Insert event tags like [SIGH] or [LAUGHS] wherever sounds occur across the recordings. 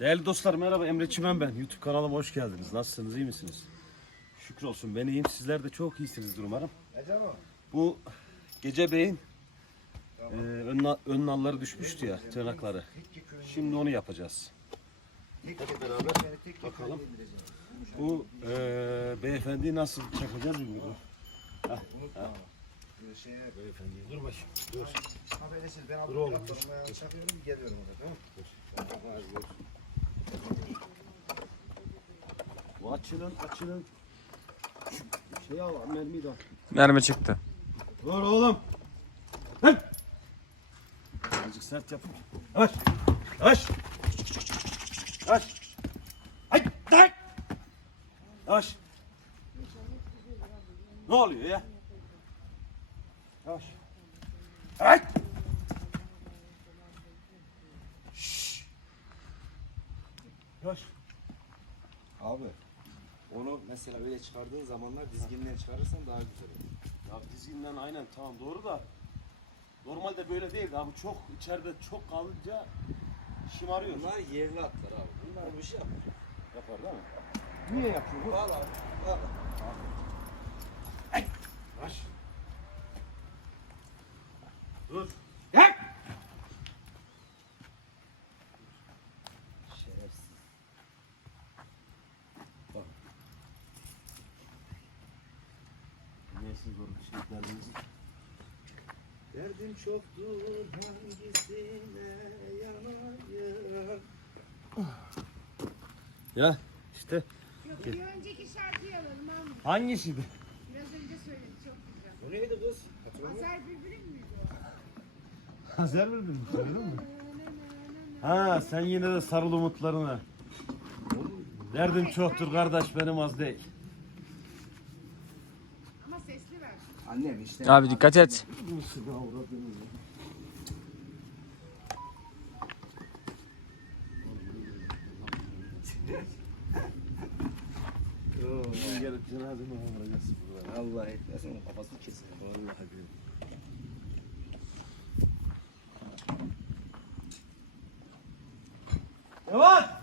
Değerli dostlar merhaba Emre Çimen ben. YouTube kanalıma hoş geldiniz. Nasılsınız iyi misiniz? Şükür olsun ben iyiyim. Sizler de çok iyisinizdir umarım. Bu Gece Bey'in e, ön, ön nalları düşmüştü ya tırnakları. Şimdi onu yapacağız. Hep beraber bakalım. Bu e, beyefendi nasıl çakacağız bilmiyorum. Beyefendi dur bakayım. Dur. Affedersiniz ben çakıyorum geliyorum orada tamam mı? Bu açılın. Şu Şey al mermiyi de al. Mermi çıktı. Dur oğlum. Hıh. Azıcık sert yapın. Aç. Aç. Aç. Ay, ay. Aç. Ne oluyor ya? Aç. Ay. Şşş. Aç. Abi onu mesela öyle çıkardığın zamanlar dizginle çıkarırsan daha güzel olur. Ya dizginden aynen tamam doğru da normalde böyle değil abi çok içeride çok kalınca şımarıyor. Bunlar yerli atlar abi. Bunlar bu işi yapar. Yapar değil mi? Niye yapıyor bu? Al abi. Al. Baş. Dur. Şerefsiz. Neyse zor bir şey derdinizi. Derdim çoktur hangisine yanayım. Ya işte Yok bir önceki şarkıyı alalım Mahmut. hangisiydi? Biraz önce söyledim çok güzel. Bu neydi kız? Hatırlamıyor? Pazar bülbülün müydü o? Hazer mi mi? Söyledin mi? Ha sen yine de sarıl umutlarına. Derdim çoktur kardeş benim az değil. Annem işte. Abi dikkat et. Gelip. Allah etmesin kafasını kesin. Vallahi. Ne var?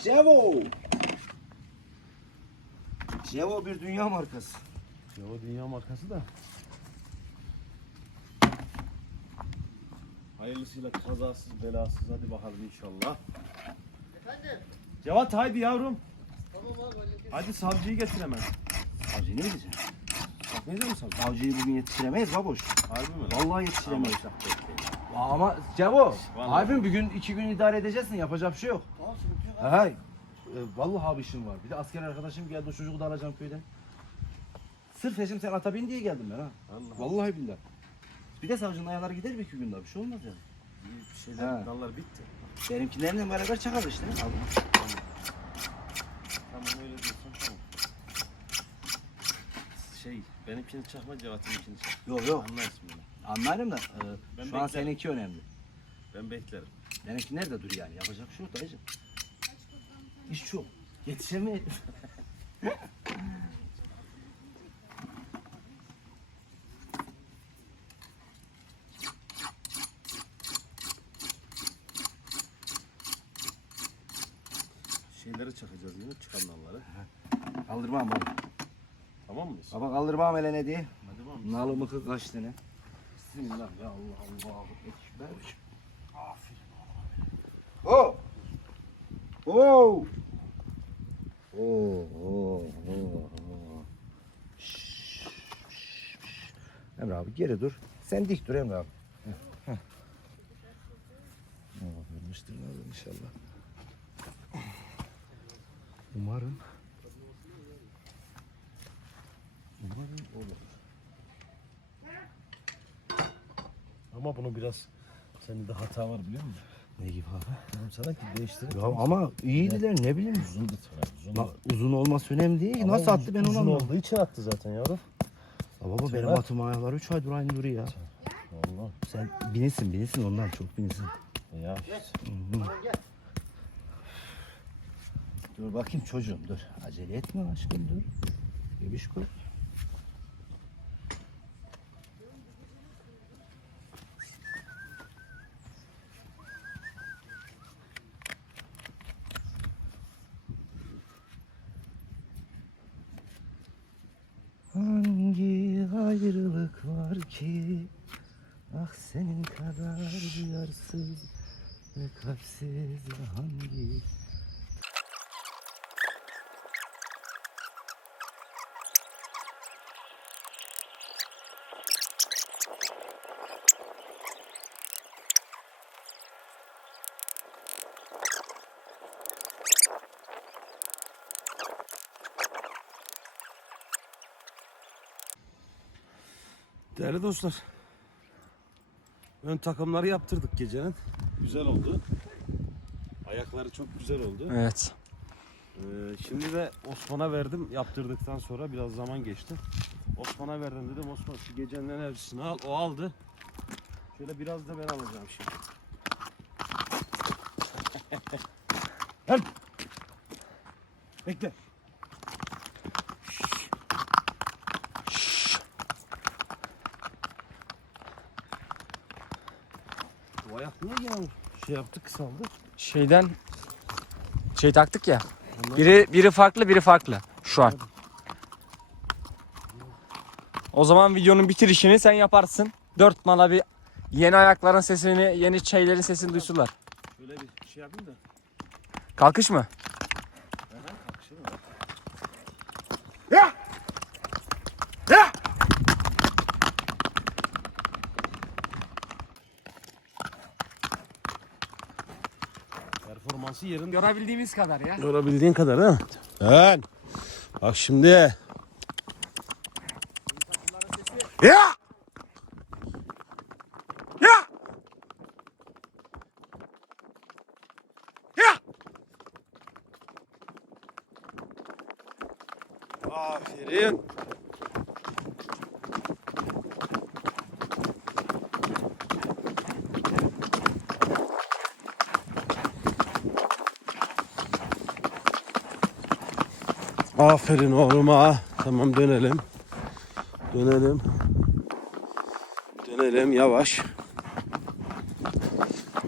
Cevo. Cevo bir dünya markası. Ya o dünya markası da. Hayırlısıyla kazasız belasız hadi bakalım inşallah. Efendim? Cevat haydi yavrum. Tamam abi hallederiz. Hadi savcıyı getir hemen. Savcıyı ne gideceğim? Bak ne diyor savcı? Savcıyı bugün yetiştiremeyiz baboş. Harbi mi? Vallahi yetiştiremeyiz. Aa, Ama Cevo, Vallahi. abim bir gün iki gün idare edeceksin yapacak bir şey yok. Tamam sıkıntı yok. Ha, e, vallahi abi işim var. Bir de asker arkadaşım geldi o çocuğu da alacağım köyden. Sırf eşim sen ata bin diye geldim ben ha. Allah. Vallahi billahi. Bir de savcının ayarları gider bir iki gün daha bir şey olmaz yani. Bir şeyler dallar bitti. Benimkilerle beraber çakar işte. Abi. Tamam öyle diyorsan tamam. Şey benimkini çakma Cevat'ınkini çak. Yok yok. Anlarsın beni. Anlarım da e, Ben şu an beklerim. seninki önemli. Ben beklerim. Benimki nerede dur yani? Yapacak bir şey yok dayıcım. İş çok. Yetişemeyiz. [LAUGHS] Şeyleri çakacağız yine çıkan dalları. Kaldırmam baba. Tamam mıyız? Baba kaldırmam hele ne diye. Hadi bakalım. Nalı mıkı kaç tane. Bismillah ya Allah Allah. Ekber. Oh! Oh! Oh, oh, oh, oh. Şşş, şşş, şşş. Emre abi geri dur. Sen dik dur Emre abi. Heh, heh. Oh, vermiştir lazım inşallah. Umarım. Umarım olur. Ama bunu biraz senin de hata var biliyor musun? Ne gibi abi? Tamam sana ki değiştir. Ya ama iyiydiler ne bileyim. Uzun tane. Uzun. La, uzun olması önemli değil. Ama Nasıl attı uzun- ben onu Uzun anlamadım. olduğu için attı zaten yavrum. Ya baba benim atım ayakları 3 aydır aynı duruyor ya. Allah. Sen binisin binisin ondan çok binisin. Ya. Dur bakayım çocuğum dur. Acele etme aşkım dur. Bebişko. Ayrılık var ki Ah senin kadar duyarsız ve kalpsiz hangi Değerli dostlar. Ön takımları yaptırdık gecenin. Güzel oldu. Ayakları çok güzel oldu. Evet. Ee, şimdi de Osman'a verdim. Yaptırdıktan sonra biraz zaman geçti. Osman'a verdim dedim. Osman şu gecenin enerjisini al. O aldı. Şöyle biraz da ben alacağım şimdi. [LAUGHS] Gel. Bekle. Bu ayak niye gene şey yaptı kısaldı? Şeyden şey taktık ya. Biri biri farklı, biri farklı şu an. O zaman videonun bitirişini sen yaparsın. Dört mala bir yeni ayakların sesini, yeni şeylerin sesini duysunlar. Şöyle bir şey yapayım da. Kalkış mı? Hemen kalkışalım. Yerinde. Görebildiğimiz kadar ya. Görebildiğin kadar değil mi? Evet. Bak şimdi. Ya! Ya! Aferin. Aferin oğluma. Tamam dönelim. Dönelim. Dönelim yavaş.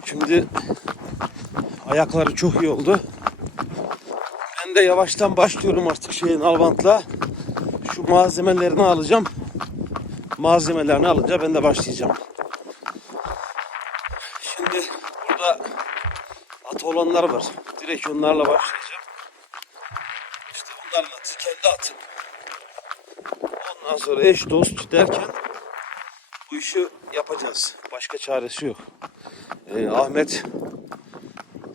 Şimdi ayakları çok iyi oldu. Ben de yavaştan başlıyorum artık şeyin alvantla. Şu malzemelerini alacağım. Malzemelerini alınca ben de başlayacağım. Şimdi burada at olanlar var. Direkt onlarla başlayacağım. İşte onlarla kendi atım. Ondan sonra eş dost derken bu işi yapacağız. Başka çaresi yok. Ee, Ahmet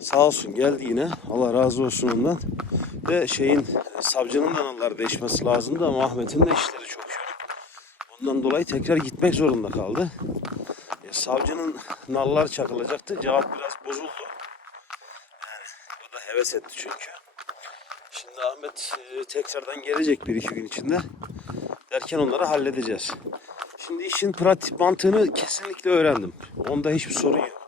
sağ olsun geldi yine. Allah razı olsun ondan. Ve şeyin savcının da nalları değişmesi lazımdı ama Ahmet'in de işleri çok yoğun. Ondan dolayı tekrar gitmek zorunda kaldı. E, savcının nallar çakılacaktı. Cevap biraz bozuldu. Yani o da heves etti çünkü. Şimdi Ahmet e, tekrardan gelecek bir iki gün içinde. Derken onları halledeceğiz. Şimdi işin pratik mantığını kesinlikle öğrendim. Onda hiçbir sorun yok.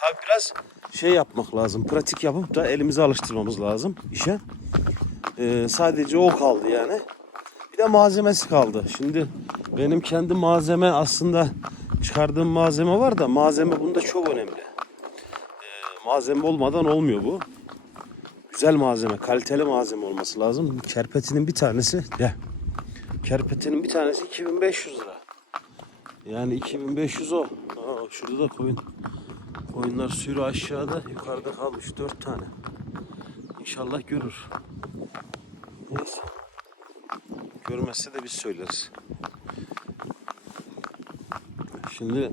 Tabi biraz şey yapmak lazım. Pratik yapıp da elimize alıştırmamız lazım işe. E, sadece o kaldı yani. Bir de malzemesi kaldı. Şimdi benim kendi malzeme aslında çıkardığım malzeme var da malzeme bunda çok önemli. E, malzeme olmadan olmuyor bu güzel malzeme, kaliteli malzeme olması lazım. Kerpetinin bir tanesi de. Kerpetinin bir tanesi 2500 lira. Yani 2500 o. Aa, şurada da koyun. Koyunlar sürü aşağıda, yukarıda kalmış 4 tane. İnşallah görür. Neyse. Görmezse de biz söyleriz. Şimdi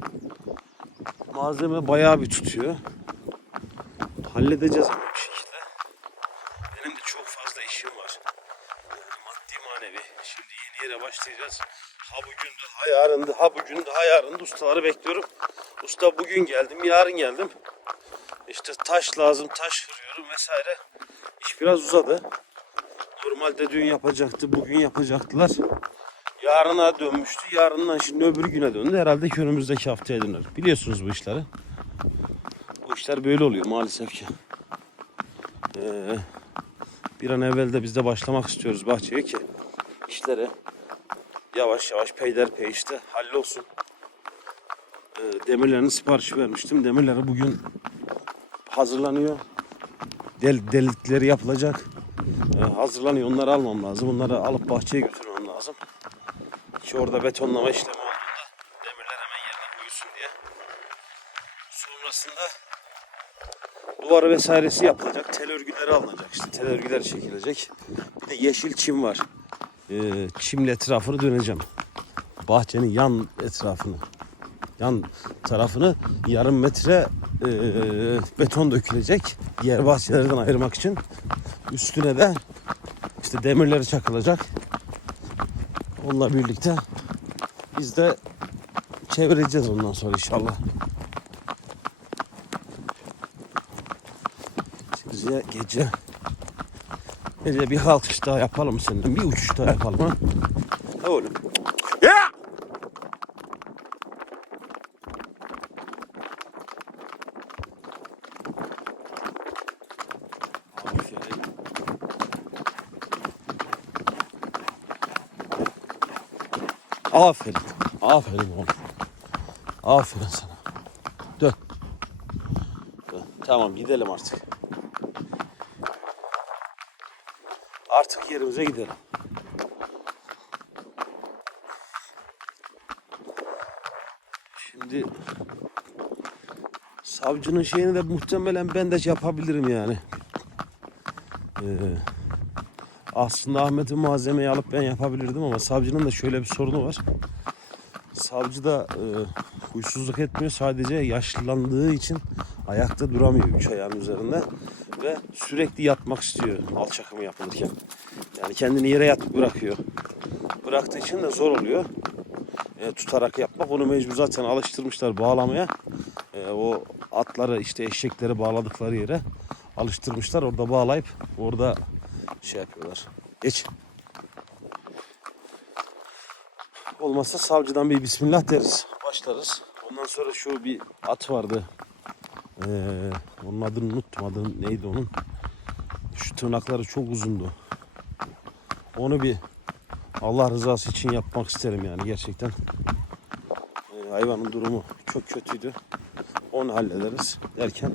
malzeme bayağı bir tutuyor. Halledeceğiz bir şekilde. Benim de çok fazla işim var. Yani maddi manevi. Şimdi yeni yere başlayacağız. Ha bugün de ha yarın da ha bugün de ha yarın da ustaları bekliyorum. Usta bugün geldim yarın geldim. İşte taş lazım taş kırıyorum vesaire. İş biraz uzadı. Normalde dün yapacaktı bugün yapacaktılar. Yarına dönmüştü. Yarından şimdi öbür güne döndü. Herhalde ki önümüzdeki haftaya döner. Biliyorsunuz bu işleri. Bu işler böyle oluyor maalesef ki. Ee, bir an evvel de biz de başlamak istiyoruz bahçeye ki işlere yavaş yavaş peyderpey işte hallolsun. Ee, demirlerini siparişi vermiştim. Demirleri bugün hazırlanıyor. Del, delikleri yapılacak. Ee, hazırlanıyor. Onları almam lazım. Onları alıp bahçeye götürmem lazım. Ki orada betonlama işlemi olduğunda demirler hemen yerine koyulsun diye. Sonrasında duvarı vesairesi yapılacak. Tel örgüleri alınacak. işte tel örgüler çekilecek. Bir de yeşil çim var. Ee, çimle etrafını döneceğim. Bahçenin yan etrafını. Yan tarafını yarım metre e, beton dökülecek. Diğer bahçelerden ayırmak için. Üstüne de işte demirleri çakılacak. Onunla birlikte biz de çevireceğiz ondan sonra inşallah. Gece, gece gece bir kalkış daha yapalım seninle. Bir uçuş daha yapalım ha. Ha oğlum. Ya! Aferin. Aferin oğlum. Aferin sana. Dön. Dön. Tamam gidelim artık. Yerimize gidelim. Şimdi savcının şeyini de muhtemelen ben de yapabilirim yani. Ee, aslında Ahmet'in malzemeyi alıp ben yapabilirdim ama savcının da şöyle bir sorunu var. Savcı da e, huysuzluk etmiyor. Sadece yaşlandığı için ayakta duramıyor üç ayağın üzerinde. Ve sürekli yatmak istiyor alçakımı yapılırken. Yani kendini yere yatıp bırakıyor. Bıraktığı için de zor oluyor. E, tutarak yapmak. Onu mecbur zaten alıştırmışlar bağlamaya. E, o atları işte eşekleri bağladıkları yere alıştırmışlar. Orada bağlayıp orada şey yapıyorlar. Geç. Olmazsa savcıdan bir bismillah deriz. Başlarız. Ondan sonra şu bir at vardı. Ee, onun adını unuttum. Adı neydi onun? Şu tırnakları çok uzundu. Onu bir Allah rızası için yapmak isterim yani gerçekten. Ee, hayvanın durumu çok kötüydü. Onu hallederiz derken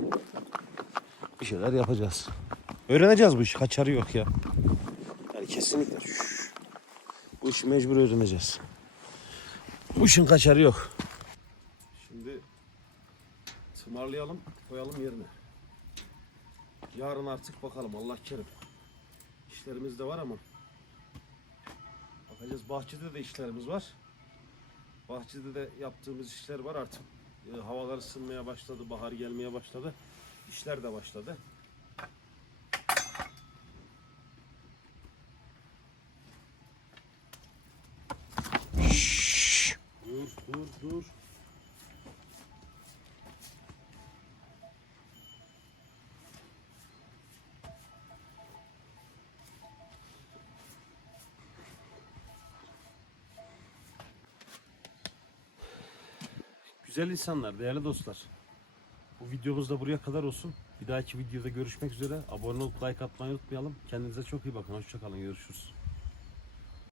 bir şeyler yapacağız. Öğreneceğiz bu işi. Kaçarı yok ya. Yani kesinlikle. Şşş. Bu işi mecbur öğreneceğiz. Bu işin kaçarı yok. Şimdi tımarlayalım, koyalım yerine. Yarın artık bakalım Allah kerim. İşlerimiz de var ama. Bakacağız bahçede de işlerimiz var. Bahçede de yaptığımız işler var artık. E, havalar ısınmaya başladı, bahar gelmeye başladı. İşler de başladı. Şşş. Dur, dur, dur. Güzel insanlar, değerli dostlar. Bu videomuz da buraya kadar olsun. Bir dahaki videoda görüşmek üzere. Abone olup like atmayı unutmayalım. Kendinize çok iyi bakın. Hoşçakalın. Görüşürüz.